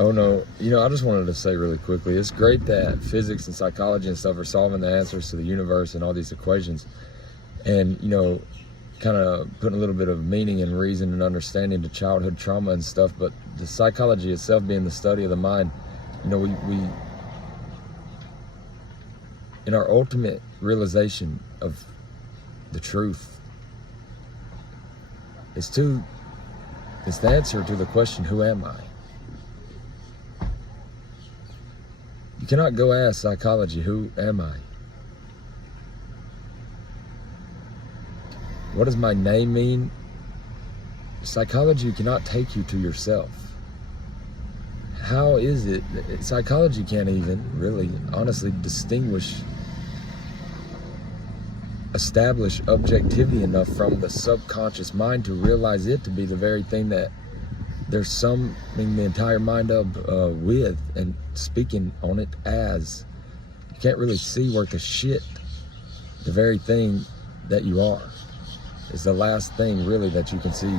Oh no, I just wanted to say really quickly, it's great that physics and psychology and stuff are solving the answers to the universe and all these equations, and kind of putting a little bit of meaning and reason and understanding to childhood trauma and stuff. But the psychology itself being the study of the mind, we in our ultimate realization of the truth, it's the answer to the question, who am I? You cannot go ask psychology, who am I? What does my name mean? Psychology cannot take you to yourself. How is it? Psychology can't even really, honestly, establish objectivity enough from the subconscious mind to realize it to be the very thing that they're summing the entire mind up with and speaking on it as. You can't really see worth a shit. The very thing that you are is the last thing really that you can see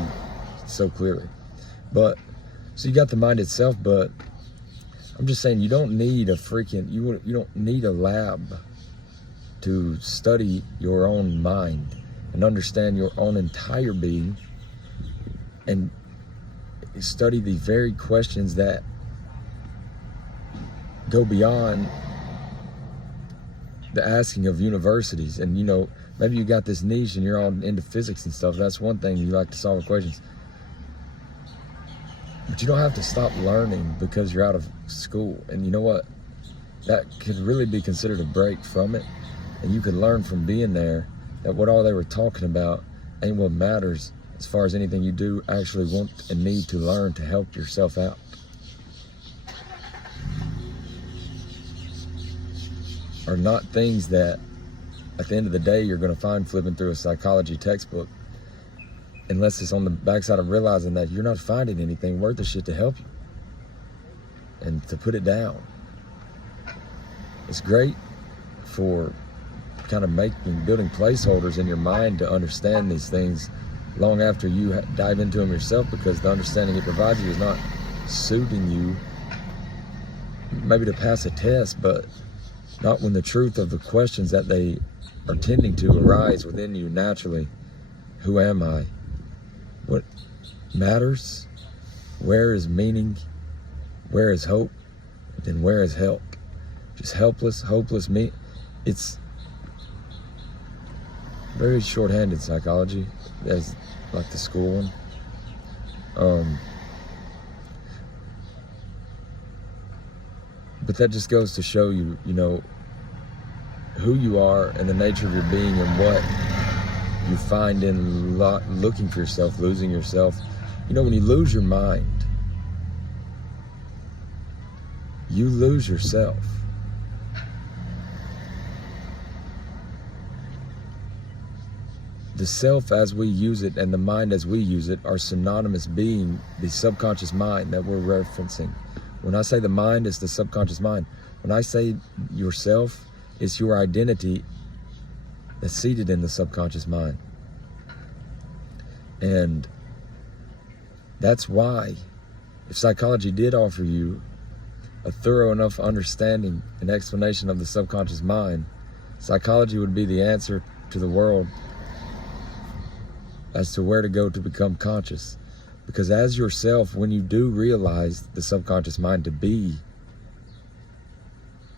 so clearly. But so you got the mind itself, but I'm just saying you don't need you don't need a lab to study your own mind and understand your own entire being and study the very questions that go beyond the asking of universities. And maybe you got this niche and you're all into physics and stuff. That's one thing, you like to solve equations. But you don't have to stop learning because you're out of school. And you know what? That could really be considered a break from it. And you could learn from being there that what all they were talking about ain't what matters as far as anything you do actually want and need to learn to help yourself out. Are not things that at the end of the day you're going to find flipping through a psychology textbook, unless it's on the backside of realizing that you're not finding anything worth the shit to help you and to put it down. It's great for kind of building placeholders in your mind to understand these things long after you dive into them yourself, because the understanding it provides you is not suiting you maybe to pass a test, but not when the truth of the questions that they are tending to arise within you naturally. Who am I? What matters? Where is meaning? Where is hope? And where is help? Just helpless, hopeless me. It's very short-handed psychology, as like the school one. But that just goes to show you, who you are and the nature of your being and what you find in looking for yourself, losing yourself. When you lose your mind, you lose yourself. The self as we use it and the mind as we use it are synonymous, being the subconscious mind that we're referencing. When I say the mind, it's the subconscious mind. When I say yourself, it's your identity that's seated in the subconscious mind. And that's why, if psychology did offer you a thorough enough understanding and explanation of the subconscious mind, psychology would be the answer to the world as to where to go to become conscious. Because as yourself, when you do realize the subconscious mind to be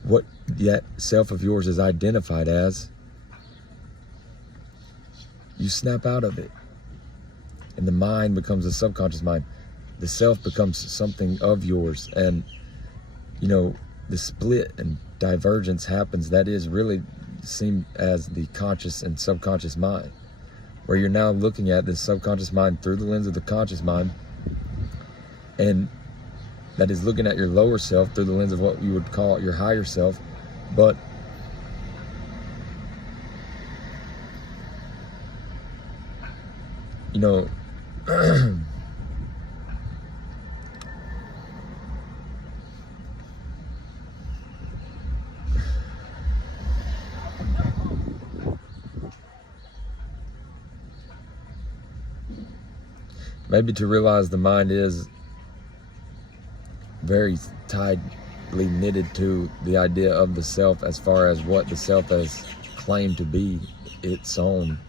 what that self of yours is identified as, you snap out of it. And the mind becomes the subconscious mind. The self becomes something of yours. And, the split and divergence happens. That is really seen as the conscious and subconscious mind, where you're now looking at this subconscious mind through the lens of the conscious mind, and that is looking at your lower self through the lens of what you would call your higher self. But maybe to realize the mind is very tightly knitted to the idea of the self, as far as what the self has claimed to be its own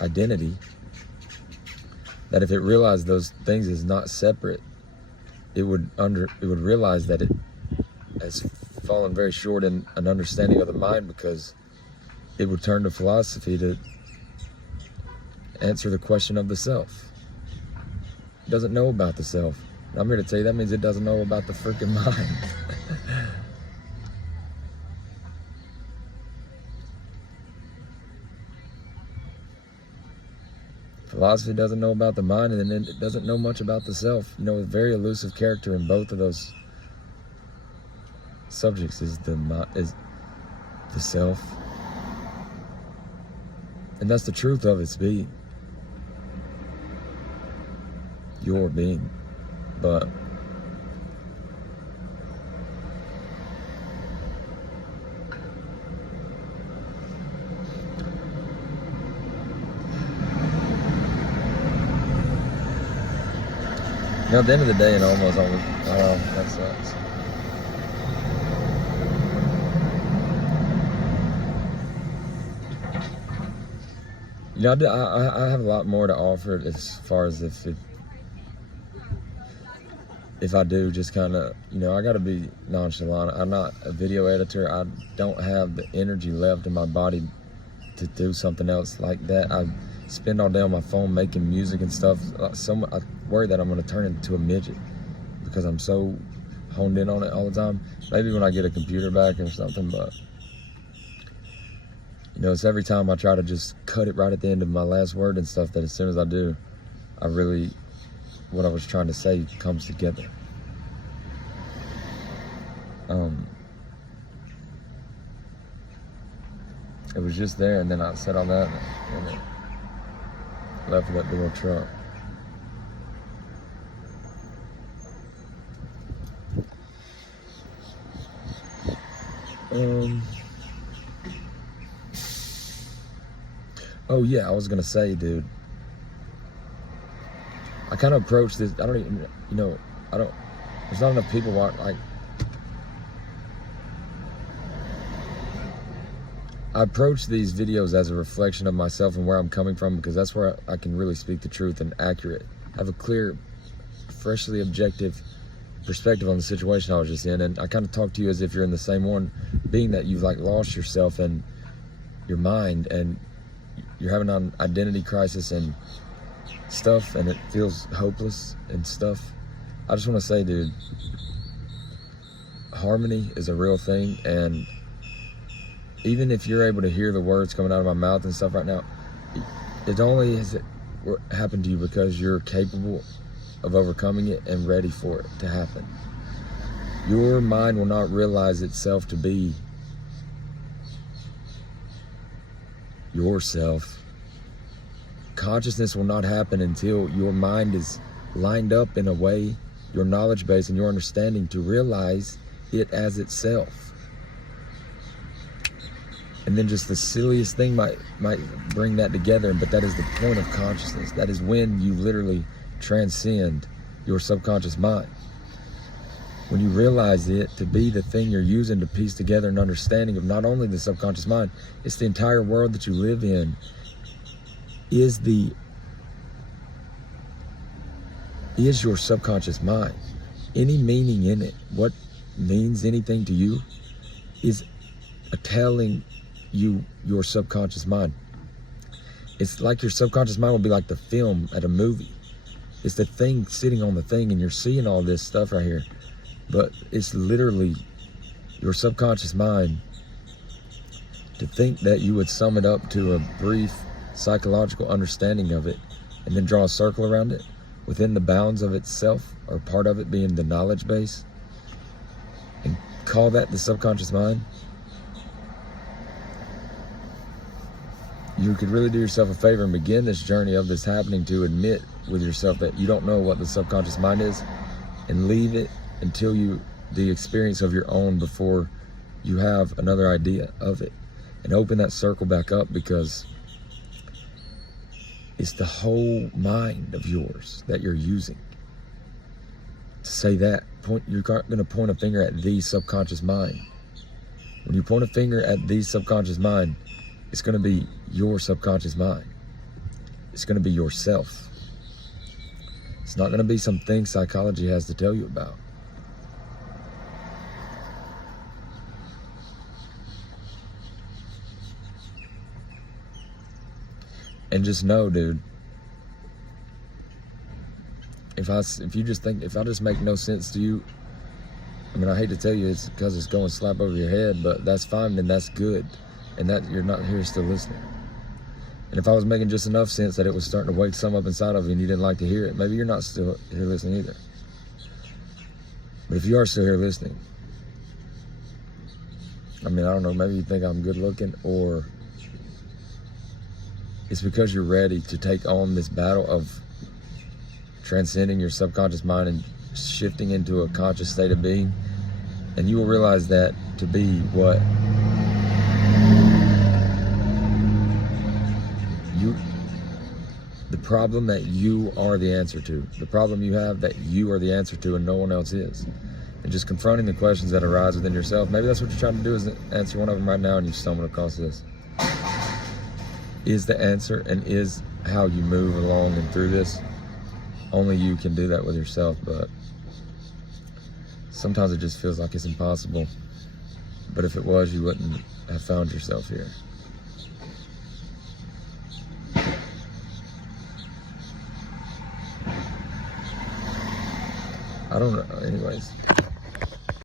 identity, that if it realized those things is not separate, it would realize that it has fallen very short in an understanding of the mind, because it would turn to philosophy to answer the question of the self. It doesn't know about the self. I'm here to tell you that means it doesn't know about the freaking mind. Philosophy doesn't know about the mind, and then it doesn't know much about the self. You know, a very elusive character in both of those subjects is the self, and that's the truth of its being, your being. But you know, at the end of the day, and almost that sucks. You know, I have a lot more to offer as far as if I do just kind of, you know, I got to be nonchalant. I'm not a video editor. I don't have the energy left in my body to do something else like that. I spend all day on my phone making music and stuff. I worry that I'm going to turn into a midget because I'm so honed in on it all the time. Maybe when I get a computer back or something, but you know, it's every time I try to just cut it right at the end of my last word and stuff, that as soon as I do, what I was trying to say comes together. It was just there, and then I said all that, and it left with that big old truck. Oh yeah, I was gonna say, dude, I kind of approach this, I don't even, you know, there's not enough people I approach these videos as a reflection of myself and where I'm coming from, because that's where I can really speak the truth and accurate, have a clear, freshly objective perspective on the situation I was just in. And I kind of talk to you as if you're in the same one, being that you've like lost yourself and your mind, and you're having an identity crisis and stuff, and it feels hopeless and stuff. I just want to say, dude, harmony is a real thing, and even if you're able to hear the words coming out of my mouth and stuff right now, it only has happened to you because you're capable of overcoming it and ready for it to happen. Your mind will not realize itself to be yourself. Consciousness will not happen until your mind is lined up in a way, your knowledge base and your understanding, to realize it as itself. And then just the silliest thing might bring that together, but that is the point of consciousness. That is when you literally transcend your subconscious mind. When you realize it to be the thing you're using to piece together an understanding of not only the subconscious mind, it's the entire world that you live in is your subconscious mind. Any meaning in it, what means anything to you, is telling you your subconscious mind. It's like your subconscious mind will be like the film at a movie. It's the thing sitting on the thing, and you're seeing all this stuff right here, but it's literally your subconscious mind. To think that you would sum it up to a brief psychological understanding of it and then draw a circle around it within the bounds of itself, or part of it being the knowledge base, and call that the subconscious mind, you could really do yourself a favor and begin this journey of this happening to admit with yourself that you don't know what the subconscious mind is, and leave it until the experience of your own before you have another idea of it, and open that circle back up, because it's the whole mind of yours that you're using to say that. you're going to point a finger at the subconscious mind. When you point a finger at the subconscious mind, it's going to be your subconscious mind. It's going to be yourself. It's not going to be something psychology has to tell you about. And just know, dude, if I just make no sense to you, I mean, I hate to tell you it's because it's going slap over your head, but that's fine and that's good. And that you're not here still listening. And if I was making just enough sense that it was starting to wake some up inside of you and you didn't like to hear it, maybe you're not still here listening either. But if you are still here listening, I mean, I don't know, maybe you think I'm good looking, or it's because you're ready to take on this battle of transcending your subconscious mind and shifting into a conscious state of being. And you will realize that to be what the problem that you are the answer to, the problem you have that you are the answer to and no one else is. And just confronting the questions that arise within yourself. Maybe that's what you're trying to do, is answer one of them right now, and you stumble across this. Is the answer and is how you move along and through this. Only you can do that with yourself, but sometimes it just feels like it's impossible. But if it was, you wouldn't have found yourself here. I don't know. Anyways.